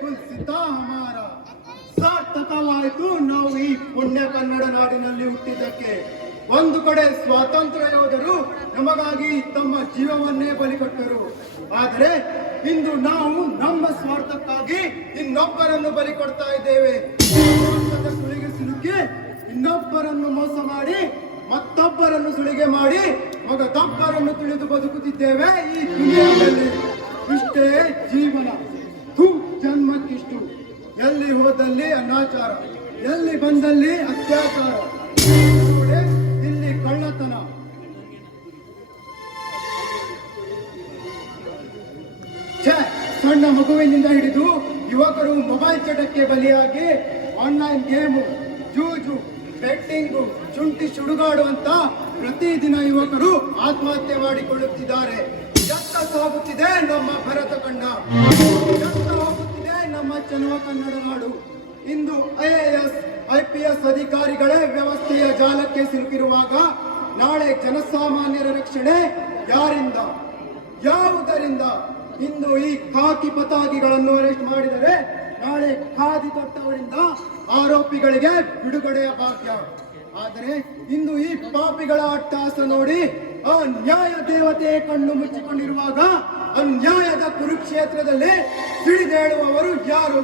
ಗುಲ್ಸಿತ ಹಮಾರ. ಸಾರ್ಥಕವಾಯಿತು ನಾವು ಈ ಪುಣ್ಯ ಕನ್ನಡ ನಾಡಿನಲ್ಲಿ ಹುಟ್ಟಿದ್ದಕ್ಕೆ. ಒಂದು ಕಡೆ ಸ್ವಾತಂತ್ರ್ಯ ಯೋಧರು ನಮಗಾಗಿ ತಮ್ಮ ಜೀವವನ್ನೇ ಬಲಿಕೊಟ್ಟರು. ಆದರೆ ಇಂದು ನಾವು ನಮ್ಮ ಸ್ವಾರ್ಥಕ್ಕಾಗಿ ಇನ್ನೊಬ್ಬರನ್ನು ಬಲಿ ಕೊಡ್ತಾ ಇದ್ದೇವೆ. ಸುಳಿಗೆ ಸಿಲುಕಿ ಇನ್ನೊಬ್ಬರನ್ನು ಮೋಸ ಮಾಡಿ ಮತ್ತೊಬ್ಬರನ್ನು ಸುಳಿಗೆ ಮಾಡಿ ಮಗದೊಬ್ಬರನ್ನು ತಿಳಿದು ಬದುಕುತ್ತಿದ್ದೇವೆ ಈ ದುನಿಯಾದಲ್ಲಿ. ಇಷ್ಟೇ ಜೀವನ. ಜನ್ಮಕ್ಕಿಷ್ಟು. ಎಲ್ಲಿ ಹೋದಲ್ಲಿ ಅನಾಚಾರ, ಎಲ್ಲಿ ಬಂದಲ್ಲಿ ಅತ್ಯಾಚಾರ, ಇಲ್ಲಿ ಕಳ್ಳತನ. ಸಣ್ಣ ಮಗುವಿನಿಂದ ಹಿಡಿದು ಯುವಕರು ಮೊಬೈಲ್ ಚಟಕ್ಕೆ ಬಲಿಯಾಗಿ ಆನ್ಲೈನ್ ಗೇಮು, ಜೂಜು, ಬೆಟ್ಟಿಂಗು, ಶುಂಠಿ ಸುಡುಗಾಡುವಂತ ಪ್ರತಿದಿನ ಯುವಕರು ಆತ್ಮಹತ್ಯೆ ಮಾಡಿಕೊಳ್ಳುತ್ತಿದ್ದಾರೆ. ಎತ್ತ ಸಾಗುತ್ತಿದೆ ನಮ್ಮ ಭರತ ಖಂಡ, ಎತ್ತ ಹೋಗುತ್ತಿದೆ ನಮ್ಮ ಚೆಲುವ ಕನ್ನಡ ನಾಡು. ಇಂದು IAS IPS ಅಧಿಕಾರಿಗಳೇ ವ್ಯವಸ್ಥೆಯ ಜಾಲಕ್ಕೆ ಸಿಲುಕಿರುವಾಗ ನಾಳೆ ಜನಸಾಮಾನ್ಯರ ರಕ್ಷಣೆ ಯಾರಿಂದ, ಯಾವುದರಿಂದ? ಇಂದು ಈ ಖಾಕಿ ಪತಾಕಿಗಳನ್ನು ಅರೆಸ್ಟ್ ಮಾಡಿದರೆ ನಾಳೆ ಖಾದಿ ತೊಟ್ಟವರಿಂದ ಆರೋಪಿಗಳಿಗೆ ಬಿಡುಗಡೆಯ ಭಾಗ್ಯ. ಆದರೆ ಇಂದು ಈ ಪಾಪಿಗಳ ಅಟ್ಟಹಾಸ ನೋಡಿ ಅನ್ಯಾಯ ದೇವತೆ ಕಣ್ಣು ಮುಚ್ಚಿಕೊಂಡಿರುವಾಗ ಅನ್ಯಾಯದ ಕುರುಕ್ಷೇತ್ರದಲ್ಲಿ ಸಿಡಿದೇಳುವವರು ಯಾರು?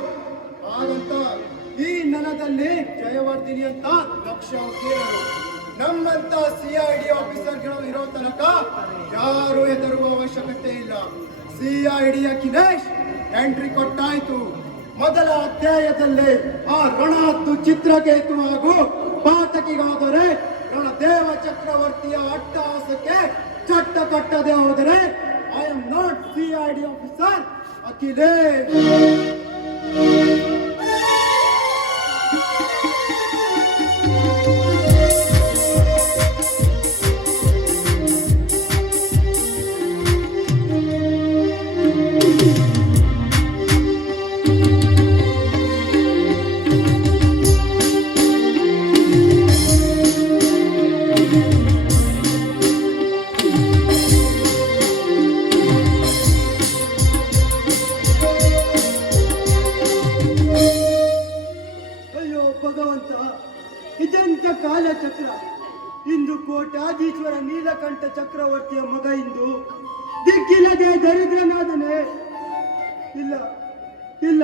ಹಾಗಂತ ಈ ನೆಲದಲ್ಲಿ ಜಯವರ್ಧಿನಿ ಅಂತ ಲಕ್ಷ ವಕೀಲರು, ನಮ್ಮಂತ CID ಆಫೀಸರ್ಗಳು ಇರೋ ತನಕ ಯಾರು ಹೆದರುವ ಅವಶ್ಯಕತೆ ಇಲ್ಲ. CID ಅಖಿಲೇಶ್ ಎಂಟ್ರಿ ಕೊಟ್ಟಾಯ್ತು. ಮೊದಲ ಅಧ್ಯಾಯದಲ್ಲಿ ಆ ರಣಹದ್ದು ಚಿತ್ರಕೇತು ಹಾಗೂ ಪಾತಕಿಗಾದರೆ ರಣದೇವ ಚಕ್ರವರ್ತಿಯ ಅಟ್ಟಹಾಸಕ್ಕೆ ಚಟ್ಟ ಕಟ್ಟದೆ ಹೋದರೆ I am not CID officer Akhilesh. ಇದೆಂತ ಕಾಲಚಕ್ರ. ಇಂದು ಕೋಟ್ಯಾಧೀಶ್ವರ ನೀಲಕಂಠ ಚಕ್ರವರ್ತಿಯ ಮಗ ಇಂದು ದಿಕ್ಕಿಲ್ಲದೆ ದರಿದ್ರನಾದನೆ. ಇಲ್ಲ ಇಲ್ಲ,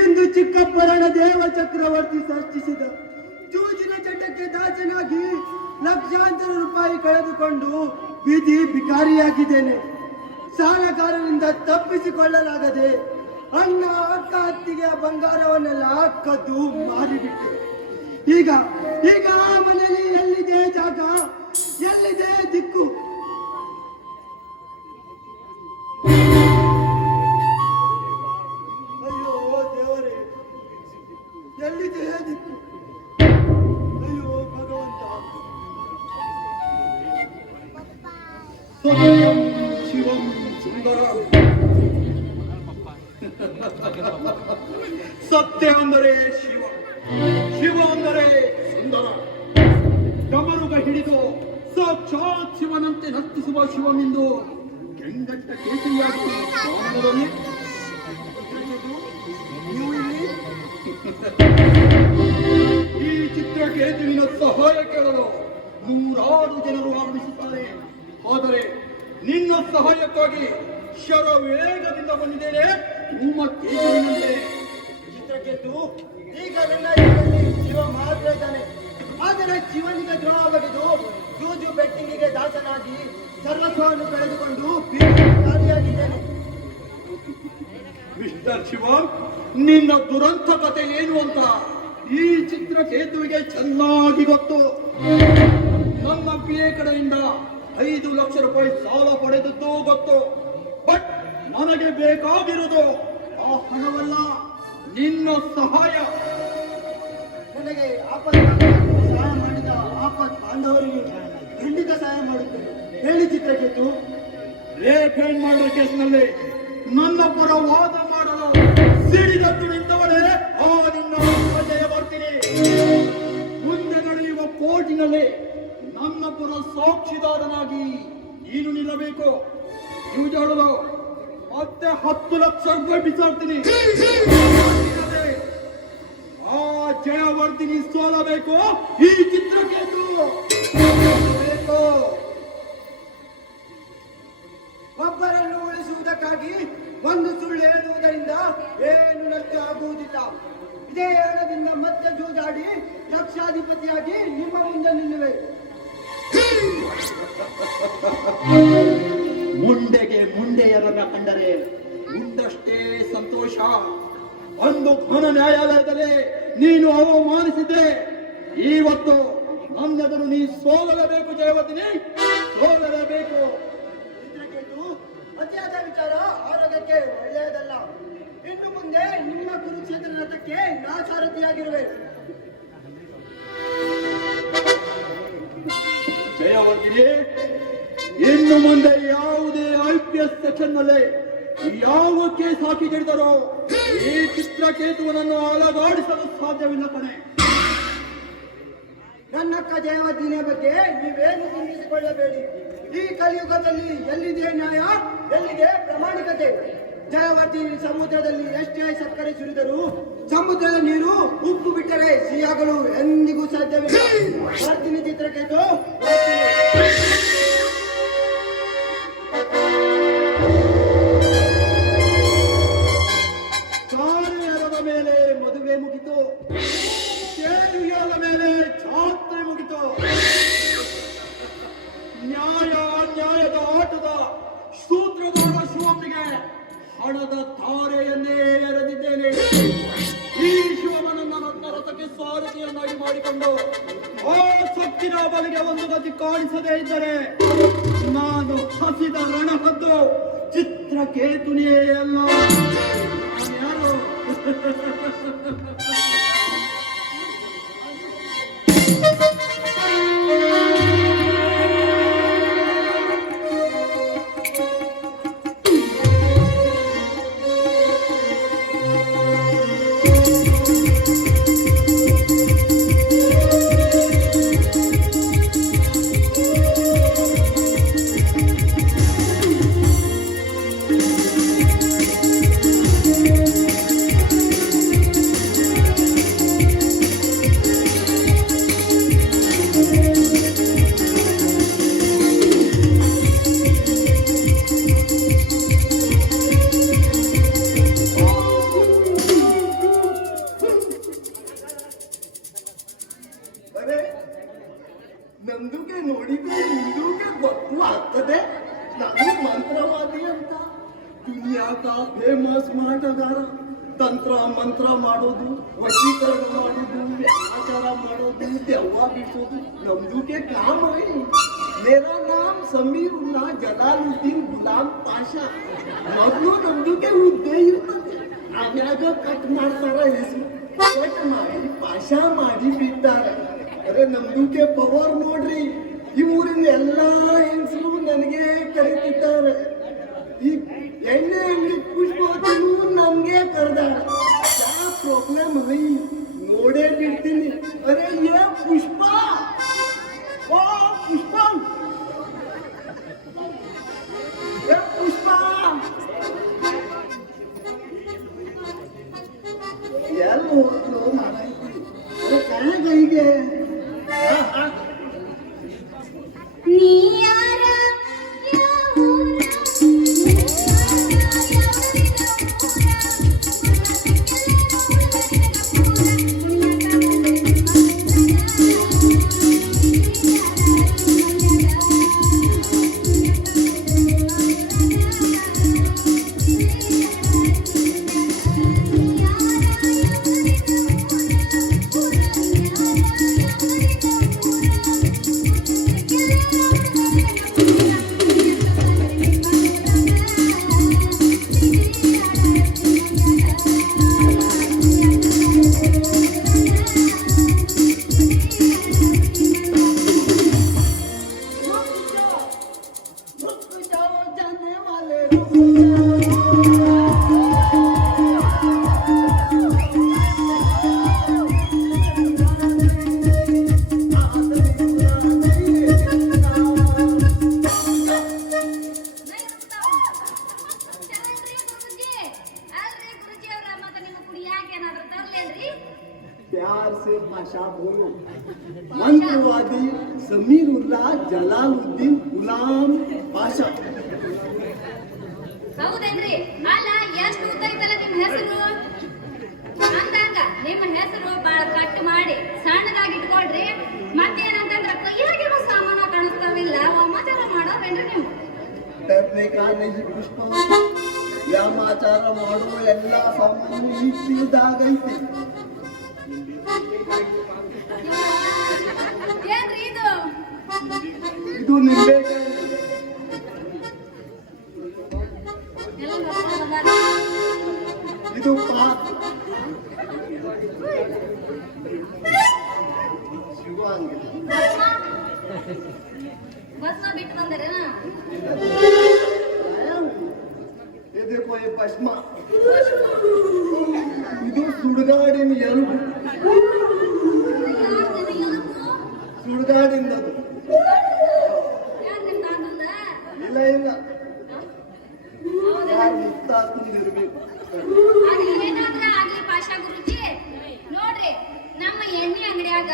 ಇಂದು ಚಿಕ್ಕಪ್ಪರಣ ದೇವ ಚಕ್ರವರ್ತಿ ಸೃಷ್ಟಿಸಿದ ಜೂಜಿನ ಚಟಕ್ಕೆ ದಾಸನಾಗಿ ಲಕ್ಷಾಂತರ ರೂಪಾಯಿ ಕಳೆದುಕೊಂಡು ಬೀದಿ ಭಿಕಾರಿಯಾಗಿದ್ದೇನೆ. ಸಾಲಗಾರರಿಂದ ತಪ್ಪಿಸಿಕೊಳ್ಳಲಾಗದೆ ಅಣ್ಣ ಅಕ್ಕ ಅತ್ತಿಗೆ ಬಂಗಾರವನ್ನೆಲ್ಲ ಕದ್ದು ಮಾರಿಬಿಟ್ಟೆ. ಈಗ ಈಗ ಆ ಮನೆಯಲ್ಲಿ ಎಲ್ಲಿದೆ ಜಾಗ, ಎಲ್ಲಿದೆ ದಿಕ್ಕು? ಅಯ್ಯೋ ದೇವರೇ, ಎಲ್ಲಿದೆ ದಿಕ್ಕು? ಅಯ್ಯೋ ಭಗವಂತ. ಸತ್ಯಂ ಶಿವಂ ಸುಂದರ. ಸತ್ಯ ಅಂದರೆ ಶಿವ, ಶಿವ ಅಂದರೆ ಸುಂದರ. ಡಮರುಗ ಹಿಡಿದು ಸಾಕ್ಷಾತ್ ಶಿವನಂತೆ ನರ್ತಿಸುವ ಶಿವನೆಂದು ಕೆಂಗಟ್ಟ ಕೇಸರಿಯಾಗಿ ಈ ಚಿತ್ರಕೇತುವಿನ ಸಹಾಯ ಕೇಳಲು ನೂರಾರು ಜನರು ಆಗಮಿಸುತ್ತಾರೆ. ಆದರೆ ನಿನ್ನ ಸಹಾಯಕ್ಕಾಗಿ ಶರವೇಗದಿಂದ ಬಂದಿದ್ದೇನೆ. ಚಿತ್ರಕೇತು, ಈಗ ನನ್ನ ಶಿವ ಮಾತ್ರ ಇದ್ದಾನೆ. ಆದರೆ ಶಿವನಿಗೆ ದ್ರೋಹ ಬಗೆದು ಜೂಜು ಬೆಟ್ಟಿಂಗಿಗೆ ದಾಸನಾಗಿ ಸರ್ವಸ್ವವನ್ನು ಕಳೆದುಕೊಂಡು ಬೀದಿಯಾಗಿದ್ದೇನೆ. ಮಿಸ್ಟರ್ ಶಿವ, ನಿನ್ನ ದುರಂತ ಕಥೆ ಏನು ಅಂತ ಈ ಚಿತ್ರಕೇತುವಿಗೆ ಚೆನ್ನಾಗಿ ಗೊತ್ತು. ನನ್ನ PA ಕಡೆಯಿಂದ 5 ಲಕ್ಷ ರೂಪಾಯಿ ಸಾಲ ಪಡೆದದ್ದು ಗೊತ್ತು. ಬಟ್ ನನಗೆ ಬೇಕಾಗಿರುವುದು ಆ ಹಣವಲ್ಲ, ನಿನ್ನ ಸಹಾಯ. ನನಗೆ ಸಹಾಯ ಮಾಡಿದ ಆಪತ್ ಬಾಂಧವರಿಗೆ ಖಂಡಿತ ಸಹಾಯ ಮಾಡುತ್ತೇನೆ. ಹೇಳಿ ಚಿತ್ರಕೇತು. ರೇಪ್ ಹ್ಯಾಂಡ್ ಮರ್ಡರ್ ಕೇಸ್ನಲ್ಲಿ ನನ್ನ ಪರ ವಾದ ಮಾಡಲು ಸಿಡಿದದ್ದು ನಿಂತವಳೇ ಆ ನಿನ್ನ ಜಯ ಬರ್ತೀನಿ. ಮುಂದೆ ನಡೆಯುವ ಕೋರ್ಟಿನಲ್ಲಿ ನನ್ನ ಪರ ಸಾಕ್ಷಿದಾರನಾಗಿ ನೀನು ನಿಲ್ಲಬೇಕು. ಯೂಜಾಡಲು ಮತ್ತೆ 10 ಲಕ್ಷ ರೂಪಾಯಿ ಬಿಸಾಡ್ತೀನಿ. ಆ ಜಯವರ್ಧಿನಿ ಸೋಲಬೇಕು, ಈ ಚಿತ್ರಕೇತು ಬೇಕು. ಒಬ್ಬರನ್ನು ಉಳಿಸುವುದಕ್ಕಾಗಿ ಒಂದು ಸುಳ್ಳು ಹೇಳುವುದರಿಂದ ಏನು ನಷ್ಟ ಆಗುವುದಿಲ್ಲ. ಇದೇ ಹಣದಿಂದ ಮತ್ತೆ ಜೂಜಾಡಿ ಲಕ್ಷಾಧಿಪತಿಯಾಗಿ ನಿಮ್ಮ ಮುಂದೆ ನಿಲ್ಲುವೆ. ಮುಂಡೆಗೆ ಮುಂಡೆಯರನ್ನ ಕಂಡರೆ ಮುಂದಷ್ಟೇ ಸಂತೋಷ. ಒಂದು ಘನ ನ್ಯಾಯಾಲಯದಲ್ಲಿ ನೀನು ಅವಮಾನಿಸಿದೆ. ಇವತ್ತು ನನ್ನೆದುರು ನೀ ಸೋಲಲೇಬೇಕು ಜಯವರ್ಧಿನಿ, ಸೋಲಲೇಬೇಕು. ಚಿತ್ರಕೇತು, ಅತಿಯಾದ ವಿಚಾರ ಆರೋಗ್ಯಕ್ಕೆ ಒಳ್ಳೆಯದಲ್ಲ. ಇನ್ನು ಮುಂದೆ ನಿಮ್ಮ ಕುರುಕ್ಷೇತ್ರ ರಥಕ್ಕೆ ನಾ ಸಾರಥಿಯಾಗಿರುವೆ. ಜಯವರ್ಧಿನಿ, ಇನ್ನು ಮುಂದೆ ಯಾವುದೇ IPS ಸೆಕ್ಷನ್ ನಲ್ಲಿ ಯಾವ ಕೇಸ್ ಹಾಕಿ ಹಿಡಿದರೋ ಈ ಚಿತ್ರಕೇತುವನ್ನು ಅಲಗಾಡಿಸಲು ಸಾಧ್ಯವಿಲ್ಲ ಕಣೆ. ನನ್ನಕ್ಕ ಜಯವರ್ಧಿನಿಯ ಬಗ್ಗೆ ನೀವೇನು ಚಿಂತಿಸಿಕೊಳ್ಳಬೇಡಿ. ಈ ಕಲಿಯುಗದಲ್ಲಿ ಎಲ್ಲಿದೆ ನ್ಯಾಯ, ಎಲ್ಲಿದೆ ಪ್ರಾಮಾಣಿಕತೆ? ಜಯವರ್ಧಿನಿ ಸಮುದ್ರದಲ್ಲಿ ಎಷ್ಟೇ ಸಕ್ಕರೆ ಸುರಿದರೂ ಸಮುದ್ರದ ನೀರು ಉಪ್ಪು ಬಿಟ್ಟರೆ ಸಿಹಿಯಾಗಲು ಎಂದಿಗೂ ಸಾಧ್ಯವಿಲ್ಲ. ಬರ್ತೀನಿ ಚಿತ್ರಕೇತು, ಬರ್ತೀನಿ. ಕಾರ್ಯದ ಮೇಲೆ ಮದುವೆ ಮುಗಿತು, ಸೇರಿಯಾದ ಮೇಲೆ ಜಾತ್ರೆ ಮುಗಿತು. ನ್ಯಾಯ ಅನ್ಯಾಯದ ಆಟದ ಸೂತ್ರಧಾರ ಶಿವನಿಗೆ ಹಣದ ತಾರೆಯನ್ನೇ ಎರೆದಿದ್ದೇನೆ. ಈ ಶಿವನನ್ನು ನನ್ನ ರಥಕ್ಕೆ ಸಾರಥಿಯನ್ನಾಗಿ ಮಾಡಿಕೊಂಡು ಆ ಸೊಕ್ಕಿನ ಬಲಿಗೆ ಒಂದು ಗತಿ ಕಾಣಿಸದೇ ಇದ್ದರೆ ನಾನು ಹಸಿದ ರಣಹದ್ದು ಚಿತ್ರಕೇತುನಿಯೇ ಅಲ್ಲ. ಯಾರು ನಂದುಗೆ ನೋಡಿದ್ರೆ ನಿಂದುಗೆ ಗೊತ್ತು ಆಗ್ತದೆ ನಾನು ಮಂತ್ರವಾದಿ ಅಂತ. ದುನಿಯಾದ ಫೇಮಸ್ ಮಾಟಗಾರ. ತಂತ್ರ ಮಂತ್ರ ಮಾಡೋದು, ವಶೀಕರಣ ಮಾಡೋದು, ವ್ಯಾಚಾರ ಮಾಡೋದು, ದೆವ್ವ ಬಿಡಿಸೋದು ನಮ್ದುಗೆ ಕಾಮ है. मेरा नाम ಸಮೀರುಲ್ಲಾ ಜಲಾಲುದ್ದೀನ್ ಗುಲಾಮ್ ಪಾಷಾ. ಮೊದಲು ನಮ್ದುಗೆ ಹುದ್ದೆ ಇರ್ತದೆ, ಆಮ್ಯಾಗ ಕಟ್ ಮಾಡ್ತಾರ ಹೆಸರು. ಕಟ್ ಮಾಡಿ ಪಾಷಾ ಮಾಡಿ ಬಿಡ್ತಾರೆ. ಅರೆ ನಮ್ದುಗೆ ಪವರ್ ನೋಡ್ರಿ. ಈ ಊರಿನ ಎಲ್ಲಾ ಹೆಂಗಸರು ನನಗೆ ಕರೀತಿದ್ದಾರೆ. ಈ ಎಣ್ಣೆ ಅಂಗಡಿ ಪುಷ್ಪವತಿನೂ ನಮ್ಗೆ ಕರೆದಾರ. ಯಾವ ಪ್ರಾಬ್ಲಮ್ ಹೈ ನೋಡೇ ಬಿಡ್ತೀನಿ. ಅರೆ ಏ ಪುಷ್ಪ, ಓ ಪುಷ್ಪ, ಏ ಪುಷ್ಪ, ಎಲ್ಲ ಹೋಗ್ಲು ಮಾರಾಯ್ತು. ಕೈಗೆ ನೀಯಾರ ಏನಾದ್ರು ತರ್ಲೇನ್ರಿ? प्यार से भाषा बोलो। मंत्रवादी समीरुल्लाह जलालुद्दीन गुलाम पाशा। ಹೌದೇನ್ರಿ? ಅಲ್ಲ ಎಷ್ಟು ಉದ್ದ ಐತಲ್ಲ ನಿಮ್ ಹೆಸರು? ಅಂದಾಗ ನಿಮ್ಮ ಹೆಸರು ಬಾಳ ಕಟ್ ಮಾಡಿ ಸಣ್ಣದಾಗಿ ಇಟ್ಕೊಳ್ರಿ. ಮತ್ತೇನಂತಂದ್ರ ಕೈಯಾಗಿರೋ ಸಾಮಾನ ಕಾಣಿಸ್ತಾವಿಲ್ಲ, ವಾಮಾಚಾರ ಮಾಡೋದೇನ್ರಿ ನೀವು? डरने का नहीं पुष्पावती, ವ್ಯಾಮಾಚಾರ ಮಾಡುವ ಎಲ್ಲ ಸಾಮಾನು ಇಟ್ಟಿದ್ದಾಗೈತೆ. ಏನ್ರಿ ಇದು? ಇದು ನಿಂಬೆ ಎಲ್ಲ ನೋಡ್ಕೊಂಡ್ ಬಂದಾರ. ಇದು ಪಾತ್ ಶಿವಾಂಗಿಲ್ಲ. ಬಸ್ನ ಬಿಟ್ಟು ಬಂದಾರೇನ? ये देखो ये पश्मा, ಇದು ಸುಡುಗಾಡಿನ ಎಲುಬು. ಸುಡುಗಾಡಿಂದದು. ಯಾರ್ ನಿಮ್ ತಾತಂದ? ಇಲ್ಲ ಇಲ್ಲ, ಯಾರು ಮುತ್ತಾತಂದಿರ್ಬೇಕು. ಆಗ್ಲಿ ಏನಾದ್ರ ಆಗ್ಲಿ ಪಾಷಾ ಗುರುಜಿ, ನೋಡ್ರಿ ನಮ್ಮ ಎಣ್ಣೆ ಅಂಗಡಿಯಾಗ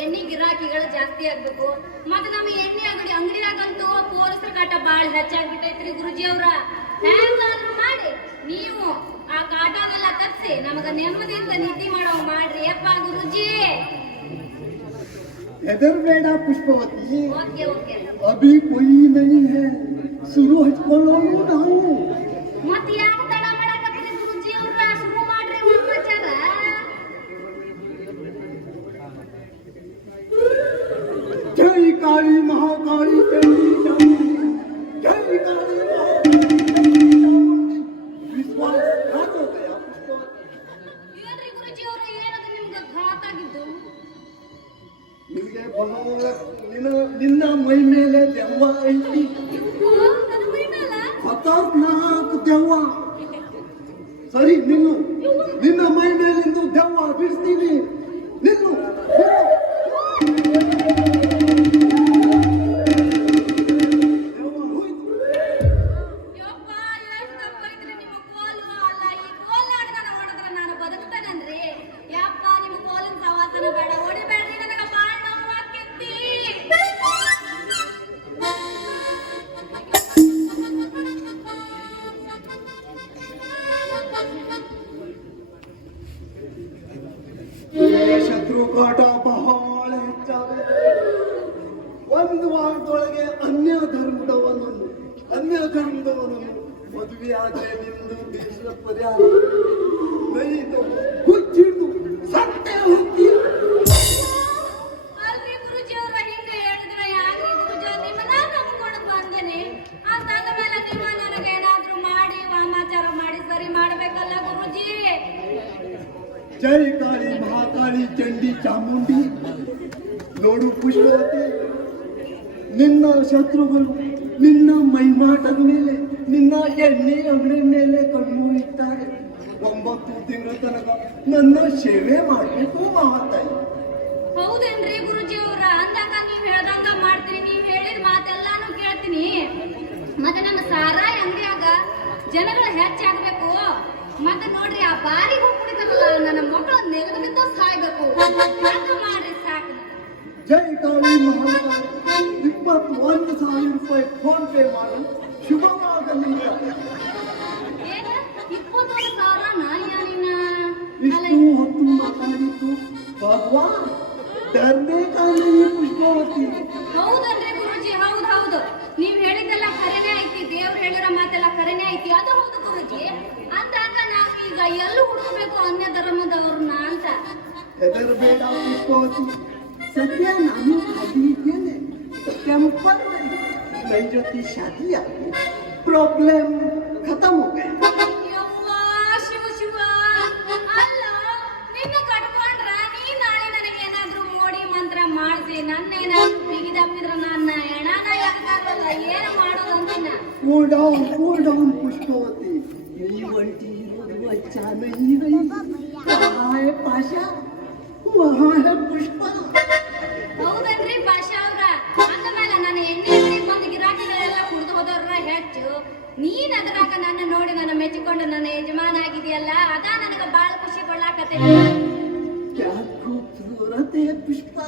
ಎಣ್ಣೆ ಗಿರಾಕಿಗಳು ಜಾಸ್ತಿ ಆಗ್ಬೇಕು. ಮತ್ತೆ ನಮ್ಮ ಎಣ್ಣೆ ಅಂಗಡಿಯಾಗಂತೂ ಪೊಲೀಸರ ಕಾಟ ಬಾಳ ಹೆಚ್ಚಾಗ್ಬಿಟ್ಟೈತ್ರಿ ಗುರುಜಿ ಅವ್ರ. ಹೆಂಗಾದ್ರೂ ಮಾಡಿ ನೀವು ಆ ಕಾಟನೆಲ್ಲ ತಪ್ಪಿಸಿ ನಮಗ ನೆಮ್ಮದಿಯಿಂದ ನಿದ್ದೆ ಮಾಡೋ ಮಾಡ್ರಿ ಅಪ್ಪ ಗುರುಜಿ. ಹೆದರ್ಬೇಡ ಪುಷ್ಪವತಿ, ಓಕೆ ಓಕೆ. ಅಭಿ ಕೊಯಿ ನಹೀ ಹೈ, ಶುರು ಹಚ್ಕೊಳ್ಳೋಣ ನಾವು. ಮತ್ತೆ ಯಾಕೆ ತಡ ಮಾಡಕತ್ತೀರಿ ಗುರುಜಿ ಅವ್ರ? ಶುರು ಮಾಡ್ರಿ ವಾಮಾಚಾರ. जय काली महाकाली चंडी चामुंडी, जय काली महाकाली चंडी चामुंडी. विश्वास घात हो गया पुष्पवती. ಏನ್ರಿ ಗುರುಜಿ ಅವ್ರ, ಏನದು ನಿಮ್ಗೆ ಘಾತ್ ಆಗಿದ್ದು? ನಿನಗೆ ನಿನ್ನ ಮೈ ಮೇಲೆ ದೆವ್ವ ಐತಿ. ಇವ್ರು ನನ್ನ ಮೈ ಮೇಲ? ಖತರ್ನಾಕ್ ದೆವ್ವ. ಸರಿ ನಿಲ್ಲು, ನಿನ್ನ ಮೈ ಮೇಲಿಂದು ದೆವ್ವ ಬಿಡಿಸ್ತೀನಿ. ನಿಲ್ಲು. ದೆವ್ವ ಹೋಯ್ತು. ಯಪ್ಪ, ಎಷ್ಟ್ ತಪ್ಪೈತ್ರಿ ನಿಮ್ಮ ಕೋಲು. ಅಲ್ಲ, ಈ ಕೋಲ್ನಾಗ ಹೊಡೆದ್ರೆ ನಾನು ಬದುಕ್ತೇನನ್ರಿ? ಯಪ್ಪ, ನಿಮ್ಮ ಕೋಲಿನ ಸವಾಸನ ಬೇಡ, ಹೊಡಿಬೇಡ್ರಿ, ನನಗ ಬಾಳ ನೋವಾಗ್ತೈತಿ. ಶತ್ರು ಕಾಟ ಬಹಳ ಹೆಚ್ಚಾಗಿದೆ. ಒಂದು ವಾರದೊಳಗೆ ಅನ್ಯ ಧರ್ಮದವನನ್ನು ಮದುವೆ ಆದ್ರೆ ನಿಂದು ದೇಶದ ಪರಿಹಾರ ನೈದು ಹುಚ್ಚಿಡ್ದು ಸತ್ತೇ ಹೋಗ್ತೀಯ. ಅಲ್ರಿ ಗುರುಜಿ ಅವ್ರ, ಹಿಂಗ ಹೇಳಿದ್ರೆ ಯಾಕ್ರಿ ಗುರುಜಿ? ನಿಮ್ಮನ್ನ ನಂಬ್ಕೊಂಡು ಬಂದೇನಿ ಅಂತಾದ ಮೇಲೆ ನಿಮ್ಮ ನನಗೇನಾದ್ರೂ ಮಾಡಿ ವಾಮಾಚಾರ ಮಾಡಿ ಸರಿ ಮಾಡ್ಬೇಕಲ್ಲ ಗುರುಜಿ. ಜೈ ಕಾಳಿ ಮಹಾಕಾಳಿ ಚಂಡಿ ಚಾಮುಂಡಿ. ನೋಡು ಪುಷ್ಪವತಿ, ನಿನ್ನ ಶತ್ರುಗಳು ನಿನ್ನ ಮೈಮಾಟದ ಮೇಲೆ, ನಿನ್ನ ಎಣ್ಣೆ ಅಂಗಡಿ ಮೇಲೆ ಕಣ್ಣು ಇಟ್ಟಾರೆ. 9 ತಿಂಗಳ ತನಕ ನನ್ನ ಸೇವೆ ಮಾಡಬೇಕು ಮಹಾತಾಯಿ. ಹೌದೇನ್ರಿ ಗುರುಜಿ ಅವ್ರ? ಅಂದಾಗ ನೀವ್ ಹೇಳ್ದಂಗ ಮಾಡ್ತೀನಿ, ನೀವ್ ಹೇಳಿದ ಮಾತೆಲ್ಲಾನು ಕೇಳ್ತೀನಿ. ಮತ್ತೆ ನಮ್ಮ ಸಾರಾಯಿ ಅಂಗಡಿಯಾಗ ಜನಗಳು ಹೆಚ್ಚಾಗ್ಬೇಕು. ಮತ್ತೆ ನೋಡ್ರಿ, ಆ ಬಾರಿಗೆ ಹೋಗ್ಬಿಟ್ಟಿದಾರಲ್ಲ, ನನ್ನ ಮಕ್ಕಳು ನೆಗೆದು ಬಿದ್ದ ಸಾಯ್ಬೇಕು. ಹಂಗ ಮಾಡ್ರಿ ಸಾಕು. ಜೈ ಕಾಳಿ ಮಹಾಕಾಳಿ. 21,000 ರೂಪಾಯಿ ಫೋನ್ ಪೇ ಮಾಡು, ಶುಭವಾಗಲಿ. ಏನ 21,000 ನಾನಿನ? ಇಷ್ಟು ಹೊತ್ತು ಮಾತಾಡಿದ್ದು ಭಗವಾನ್ ಡರ್ನೆ ಕಾಲಿ ಪುಷ್ಪವತಿ. ಹೌದಲ್ರಿ ಗುರುಜಿ, ಹೌದು. ನೀವ್ ಹೇಳಿದ್ದೆಲ್ಲ ಖರೇನೆ ಐತಿ, ದೇವ್ರು ಹೇಳಿರೋ ಮಾತೆಲ್ಲ ಖರೇನೆ ಐತಿ, ಅದು ಹೌದು ಗುರುಜಿ. ಅಂದಾಗ ನಾವೀಗ ಎಲ್ಲಿ ಹುಡುಕ್ಬೇಕು ಅನ್ಯ ಧರ್ಮದವ್ರನ್ನ ಅಂತ? ಹೆದರಬೇಡ ಪುಷ್ಪವತಿ, ಸದ್ಯ ನಾನು ಖಾಲಿ ಇದ್ದೇನೆ. ಟೆಂಪರರಿ ನೈ ಜೊತೆ ಶಾದಿ ಆಗಿ ಪ್ರಾಬ್ಲಮ್ ಖತಮ್ ಹೋ ಗಯಾ. ಯವ್ವಾ, ಶಿವ ಅಲ್ಲ, ನಿನ್ನ ಕಟ್ಕೊಂಡ್ರ ನೀ ನಾಳೆ ನನಗೆ ಏನಾದ್ರೂ ಮೋಡಿ ಮಂತ್ರ ಮಾಡಿಸಿ ನನ್ನೇನಾದ್ರೂ ಬಿಗಿದಪ್ಪಿದ್ರ ನನ್ನ ಹೆಣನ ಯಾಕಾಗಲ್ಲ, ಏನು ಮಾಡೋದು ಅಂತಿನ? Cool down Pushpavati. ಈ ಒಂಟಿ ಇರೋದು ಅಚ್ಚಾ ನಹೀ ಹೈ. ಕहाँ है पाशा, वहाँ है पुष्पा. ಹೌದನ್ರಿ ಭಾಷಾ ಅವ್ರ? ಅಂದಮೇಲೆ ನನ್ನ ಎಣ್ಣೆ ಅಂಗಡಿಗೆ ಬಂದು ಗಿರಾಕಿಗಳೆಲ್ಲ ಕುಡ್ದು ಹೋದವ್ರ ಹೆಚ್ಚು, ನೀನ್ ಅದ್ರಾಗ ನನ್ನ ನೋಡಿ ನನ್ನ ಮೆಚ್ಚಿಕೊಂಡು ನನ್ನ ಯಜಮಾನ ಆಗಿದೆಯಲ್ಲ ಅದ ನನಗ ಬಾಳ ಖುಷಿ ಕೊಡ್ಲಾಕತ್ತೆ क्या खूबसूरत है पुष्पा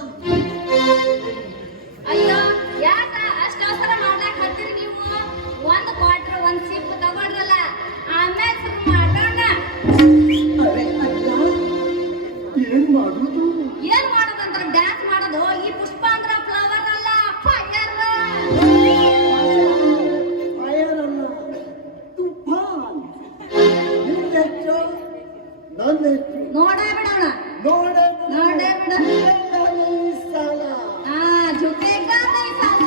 ಅಯ್ಯೋ ಯಾಕ ಅಷ್ಟ ಅವಸರ ಮಾಡ್ಲಾಕ ಹತ್ತೀರಿ ನೀವು ಒಂದ್ ಕ್ವಾರ್ಟರ್ ಒಂದ್ ಸಿಪ್ ತಗೊಳ್ರಲ್ಲ ಆಮೇಲೆ ಶುರು ಮಾಡೋಣ अरे अल्लाह ಏನ್ ಮಾಡುದು ಏನ್ ಮಾಡೋದಂದ್ರ ಡ್ಯಾನ್ಸ್ ಮಾಡೋದು ಈ ಪುಷ್ಪ ಅಂದ್ರ ಫ್ಲವರ್ ಅಲ್ಲ ಫೈರ್ ಫೈರ್ ಅಲ್ಲ ತುಫಾನ್ ನಿನ್ನ ಹೆಚ್ಚು ನನ್ನ ಹೆಚ್ಚು ನೋಡೇ ಬಿಡೋಣ ನೋಡೇ ನೋಡೇ ಬಿಡ ಸಾಲ ಹಾ ಜೊತೆಗ ಸಾಲ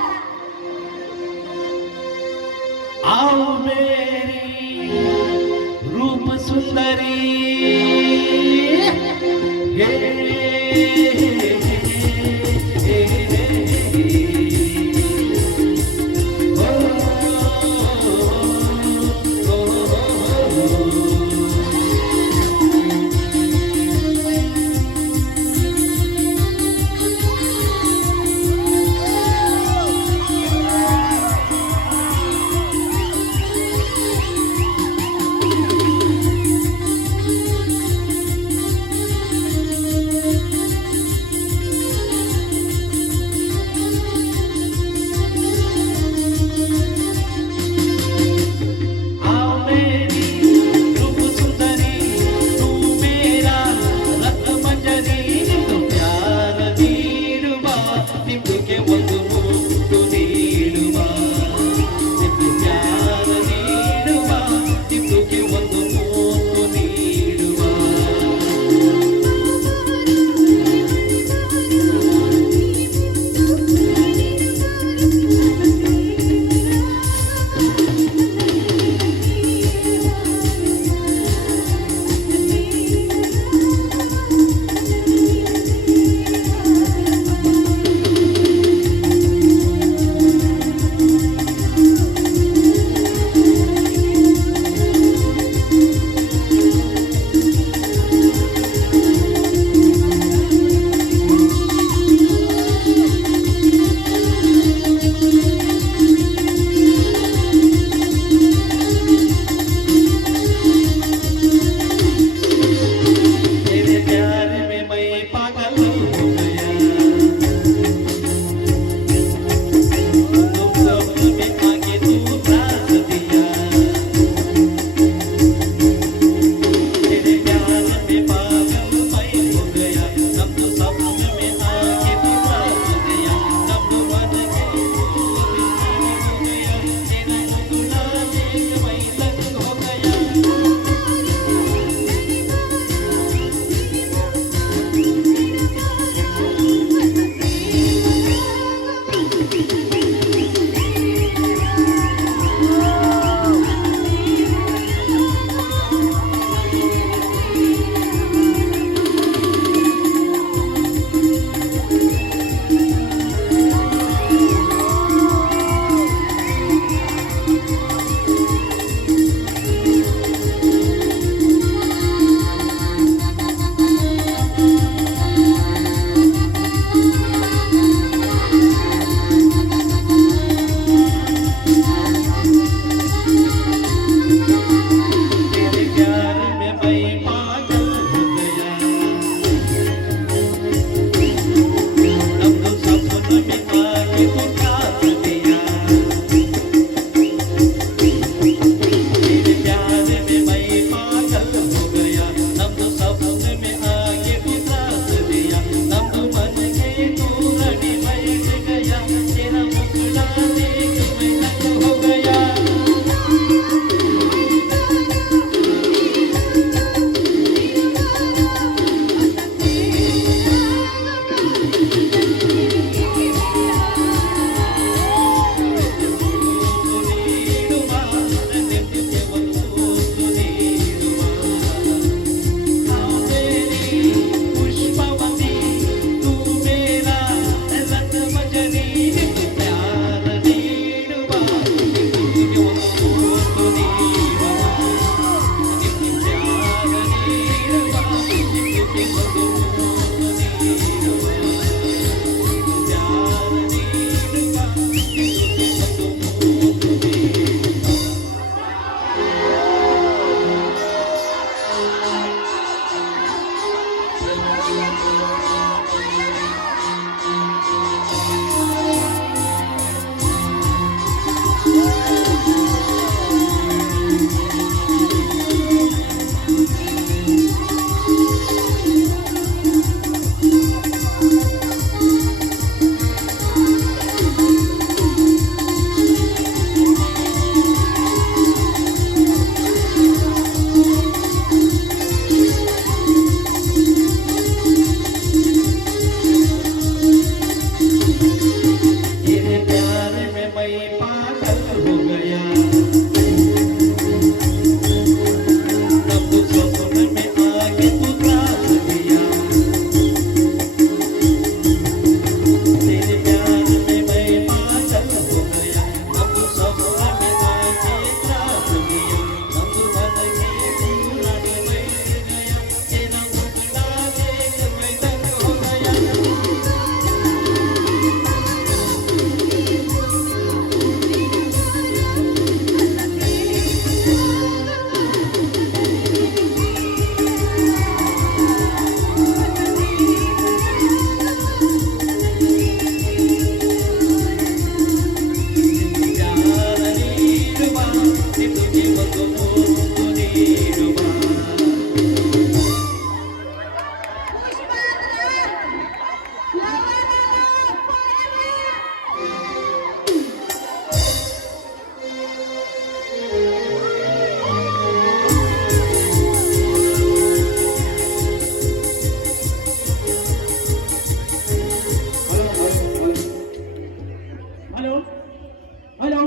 आओ मेरी रूप सुंदरी हे, ओ, ओ, ओ, हॅलो हॅलो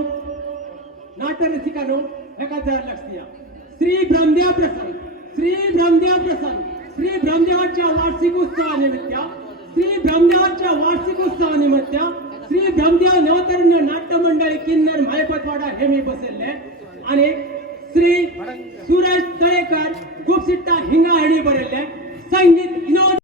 नाट्य रसिकानो एका जर लक्ष द्या. श्री ब्रह्मदेव प्रसन्न, श्री ब्रह्मदेव प्रसन्न, श्री ब्रह्मदेवाच्या वार्षिक उत्सवानिमित्त, श्री ब्रह्मदेवाच्या वार्षिक उत्सवानिमित्त श्री ब्रह्मदेव नवतरुण नाट्य मंडळी किन्नर मायपतवाडा हे मी बसले आणि श्री सुरेश तळेकर खूप सिट्टा हिंगा हणी बरले संगीत विनोद